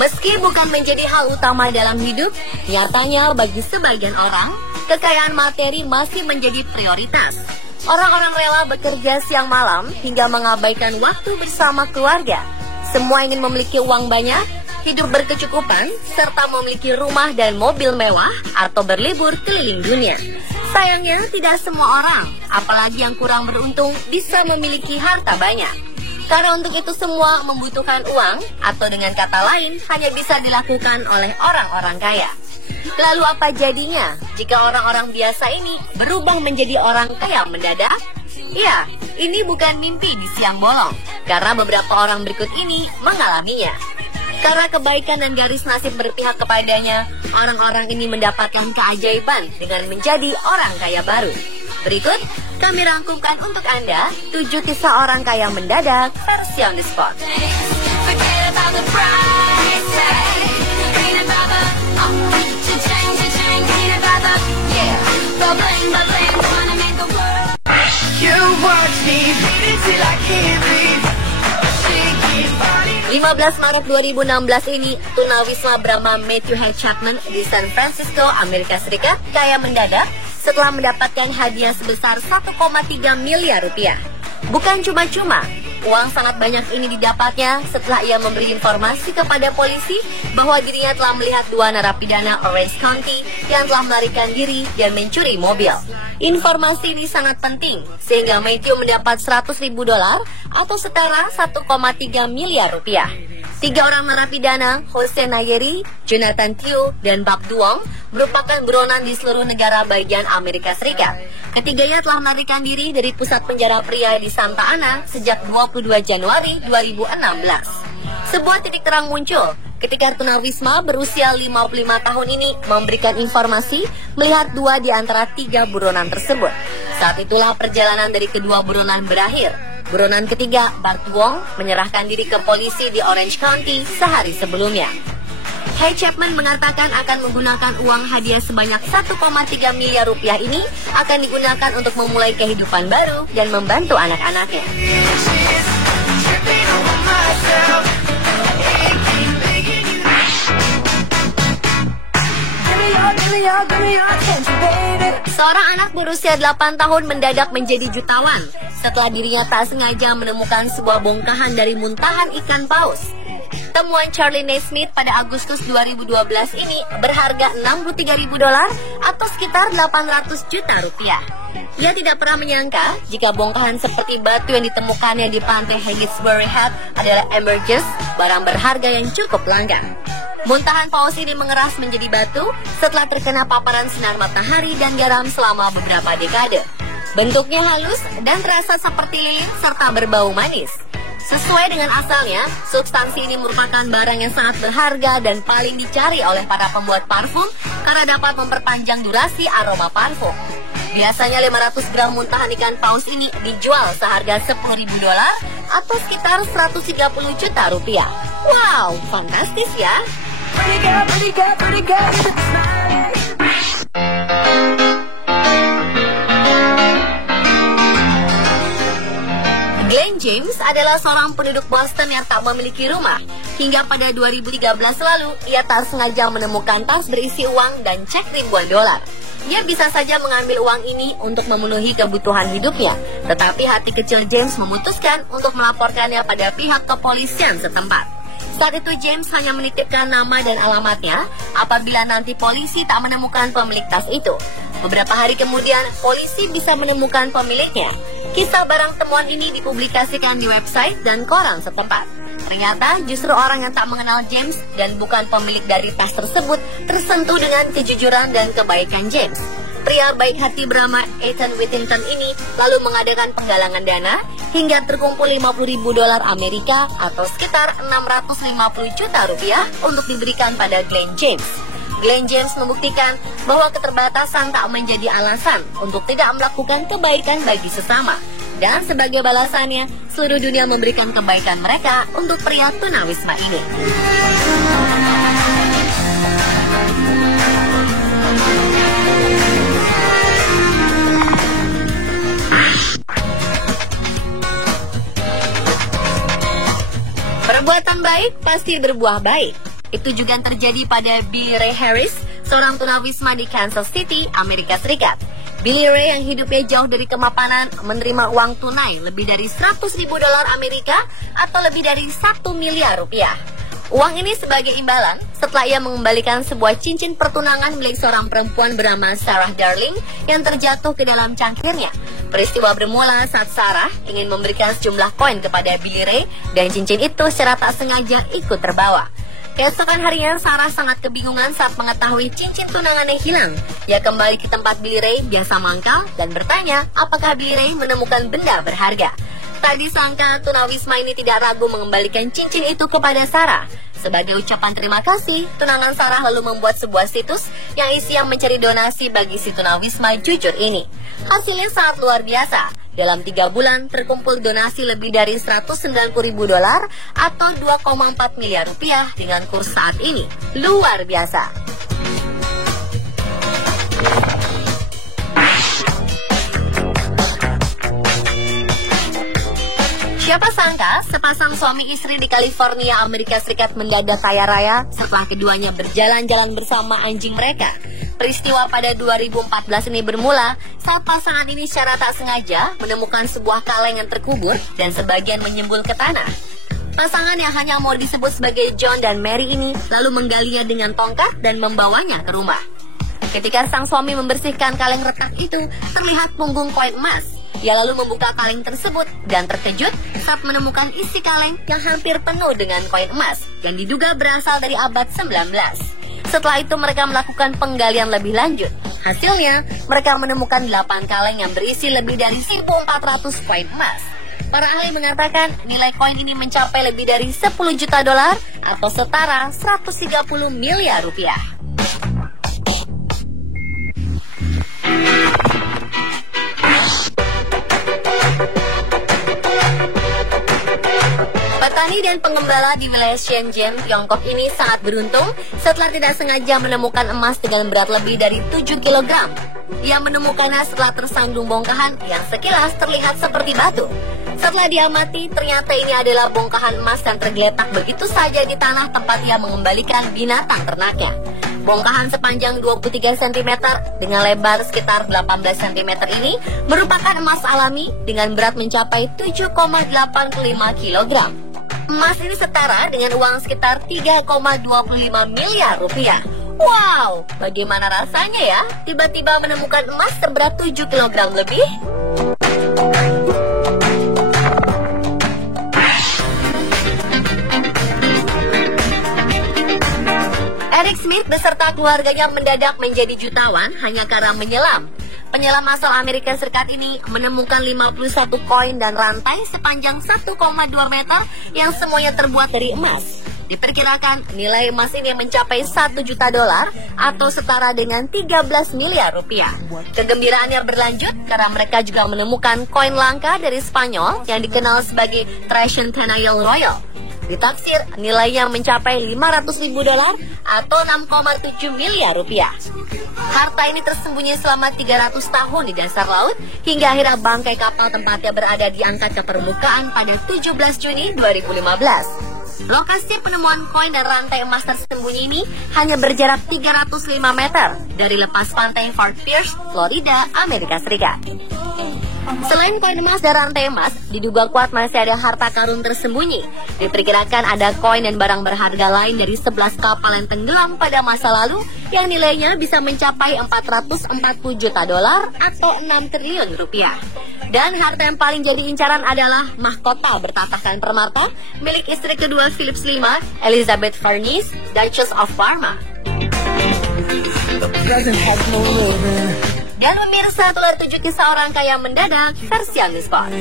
Meski bukan menjadi hal utama dalam hidup, nyatanya bagi sebagian orang, kekayaan materi masih menjadi prioritas. Orang-orang rela bekerja siang malam hingga mengabaikan waktu bersama keluarga. Semua ingin memiliki uang banyak, hidup berkecukupan, serta memiliki rumah dan mobil mewah atau berlibur keliling dunia. Sayangnya, tidak semua orang, apalagi yang kurang beruntung, bisa memiliki harta banyak. Karena untuk itu semua membutuhkan uang, atau dengan kata lain, hanya bisa dilakukan oleh orang-orang kaya. Lalu apa jadinya jika orang-orang biasa ini berubah menjadi orang kaya mendadak? Ya, ini bukan mimpi di siang bolong, karena beberapa orang berikut ini mengalaminya. Karena kebaikan dan garis nasib berpihak kepadanya, orang-orang ini mendapatkan keajaiban dengan menjadi orang kaya baru. Berikut, kami rangkumkan untuk Anda 7 kisah orang kaya mendadak versi on the spot. Lima 15 Maret 2016 ini, tunawisma bernama Matthew H. Chapman di San Francisco, Amerika Serikat, kaya mendadak setelah mendapatkan hadiah sebesar 1,3 miliar rupiah. Bukan cuma-cuma, uang sangat banyak ini didapatnya setelah ia memberi informasi kepada polisi bahwa dirinya telah melihat 2 narapidana Orange County yang telah melarikan diri dan mencuri mobil. Informasi ini sangat penting, sehingga Matthew mendapat $100.000 atau setara 1,3 miliar rupiah. 3 orang narapidana, Jose Nayeri, Jonathan Tew, dan Bak Duong, merupakan buronan di seluruh negara bagian Amerika Serikat. Ketiganya telah melarikan diri dari pusat penjara pria di Santa Ana sejak 22 Januari 2016. Sebuah titik terang muncul ketika tunawisma berusia 55 tahun ini memberikan informasi melihat 2 di antara 3 buronan tersebut. Saat itulah perjalanan dari kedua buronan berakhir. Buronan ketiga, Bak Duong, menyerahkan diri ke polisi di Orange County sehari sebelumnya. Hey Chapman mengatakan akan menggunakan uang hadiah sebanyak 1,3 miliar rupiah ini akan digunakan untuk memulai kehidupan baru dan membantu anak-anaknya. Seorang anak berusia 8 tahun mendadak menjadi jutawan setelah dirinya tak sengaja menemukan sebuah bongkahan dari muntahan ikan paus. Temuan Charlie Naismith pada Agustus 2012 ini berharga $63.000 atau sekitar 800 juta rupiah. Ia tidak pernah menyangka jika bongkahan seperti batu yang ditemukannya di pantai Haggisbury Head adalah emerges, barang berharga yang cukup langka. Muntahan paus ini mengeras menjadi batu setelah terkena paparan sinar matahari dan garam selama beberapa dekade. Bentuknya halus dan terasa seperti lilin serta berbau manis. Sesuai dengan asalnya, substansi ini merupakan barang yang sangat berharga dan paling dicari oleh para pembuat parfum karena dapat memperpanjang durasi aroma parfum. Biasanya 500 gram muntahan ikan paus ini dijual seharga $10.000 atau sekitar 130 juta rupiah. Wow, fantastis ya! Glenn James adalah seorang penduduk Boston yang tak memiliki rumah. Hingga pada 2013 lalu, ia tak sengaja menemukan tas berisi uang dan cek ribuan dolar. Ia bisa saja mengambil uang ini untuk memenuhi kebutuhan hidupnya. Tetapi hati kecil James memutuskan untuk melaporkannya pada pihak kepolisian setempat. Saat itu James hanya menitipkan nama dan alamatnya apabila nanti polisi tak menemukan pemilik tas itu. Beberapa hari kemudian, polisi bisa menemukan pemiliknya. Kisah barang temuan ini dipublikasikan di website dan koran setempat. Ternyata justru orang yang tak mengenal James dan bukan pemilik dari tas tersebut tersentuh dengan kejujuran dan kebaikan James. Pria baik hati bernama Ethan Whittington ini lalu mengadakan penggalangan dana hingga terkumpul $50.000 Amerika atau sekitar 650 juta rupiah untuk diberikan pada Glenn James. Glenn James membuktikan bahwa keterbatasan tak menjadi alasan untuk tidak melakukan kebaikan bagi sesama. Dan sebagai balasannya, seluruh dunia memberikan kebaikan mereka untuk pria tunawisma ini. Perbuatan baik pasti berbuah baik. Itu juga yang terjadi pada Billy Ray Harris, seorang tunawisma di Kansas City, Amerika Serikat. Billy Ray yang hidupnya jauh dari kemapanan menerima uang tunai lebih dari 100.000 dolar Amerika atau lebih dari 1 miliar rupiah. Uang ini sebagai imbalan setelah ia mengembalikan sebuah cincin pertunangan milik seorang perempuan bernama Sarah Darling yang terjatuh ke dalam cangkirnya. Peristiwa bermula saat Sarah ingin memberikan sejumlah koin kepada Billy Ray dan cincin itu secara tak sengaja ikut terbawa. Keesokan harinya, Sarah sangat kebingungan saat mengetahui cincin tunangannya hilang. Ia kembali ke tempat Billy Ray biasa mangkal dan bertanya apakah Billy Ray menemukan benda berharga. Tak disangka, tunawisma ini tidak ragu mengembalikan cincin itu kepada Sarah. Sebagai ucapan terima kasih, tunangan Sarah lalu membuat sebuah situs yang isinya mencari donasi bagi si tunawisma jujur ini. Hasilnya sangat luar biasa. Dalam 3 bulan terkumpul donasi lebih dari 190.000 dolar atau 2,4 miliar rupiah dengan kurs saat ini. Luar biasa. Siapa sangka sepasang suami istri di California, Amerika Serikat mendadak kaya raya setelah keduanya berjalan-jalan bersama anjing mereka. Peristiwa pada 2014 ini bermula saat pasangan ini secara tak sengaja menemukan sebuah kaleng yang terkubur dan sebagian menyembul ke tanah. Pasangan yang hanya mau disebut sebagai John dan Mary ini lalu menggalinya dengan tongkat dan membawanya ke rumah. Ketika sang suami membersihkan kaleng retak itu, terlihat punggung koin emas. Ia lalu membuka kaleng tersebut dan terkejut saat menemukan isi kaleng yang hampir penuh dengan koin emas yang diduga berasal dari abad 19. Setelah itu mereka melakukan penggalian lebih lanjut. Hasilnya, mereka menemukan 8 kaleng yang berisi lebih dari 1.400 koin emas. Para ahli mengatakan nilai koin ini mencapai lebih dari 10 juta dolar atau setara 130 miliar rupiah. Petani dan pengembala di wilayah Shenzhen, Tiongkok ini sangat beruntung setelah tidak sengaja menemukan emas dengan berat lebih dari 7 kg. Ia menemukannya setelah tersandung bongkahan yang sekilas terlihat seperti batu. Setelah diamati, ternyata ini adalah bongkahan emas yang tergeletak begitu saja di tanah tempat ia mengembalikan binatang ternaknya. Bongkahan sepanjang 23 cm dengan lebar sekitar 18 cm ini merupakan emas alami dengan berat mencapai 7,85 kg. Emas ini setara dengan uang sekitar 3,25 miliar rupiah. Wow, bagaimana rasanya ya tiba-tiba menemukan emas seberat 7 kg lebih? Eric Smith beserta keluarganya mendadak menjadi jutawan hanya karena menyelam. Penyelam asal Amerika Serikat ini menemukan 51 koin dan rantai sepanjang 1,2 meter yang semuanya terbuat dari emas. Diperkirakan nilai emas ini mencapai 1 juta dolar atau setara dengan 13 miliar rupiah. Kegembiraannya berlanjut karena mereka juga menemukan koin langka dari Spanyol yang dikenal sebagai Tricentennial Royal. Ditaksir nilainya mencapai 500.000 dolar atau 6,7 miliar rupiah. Harta ini tersembunyi selama 300 tahun di dasar laut hingga akhirnya bangkai kapal tempatnya berada diangkat ke permukaan pada 17 Juni 2015. Lokasi penemuan koin dan rantai emas tersembunyi ini hanya berjarak 305 meter dari lepas pantai Fort Pierce, Florida, Amerika Serikat. Selain koin emas dan rantai emas, diduga kuat masih ada harta karun tersembunyi. Diperkirakan ada koin dan barang berharga lain dari 11 kapal yang tenggelam pada masa lalu yang nilainya bisa mencapai 440 juta dolar atau 6 triliun rupiah. Dan harta yang paling jadi incaran adalah mahkota bertatakan permata milik istri kedua Philips V, Elizabeth Farnes, Duchess of Parma. Dan pemirsa, telah 7 kisah orang kaya mendadak versi On The Spot.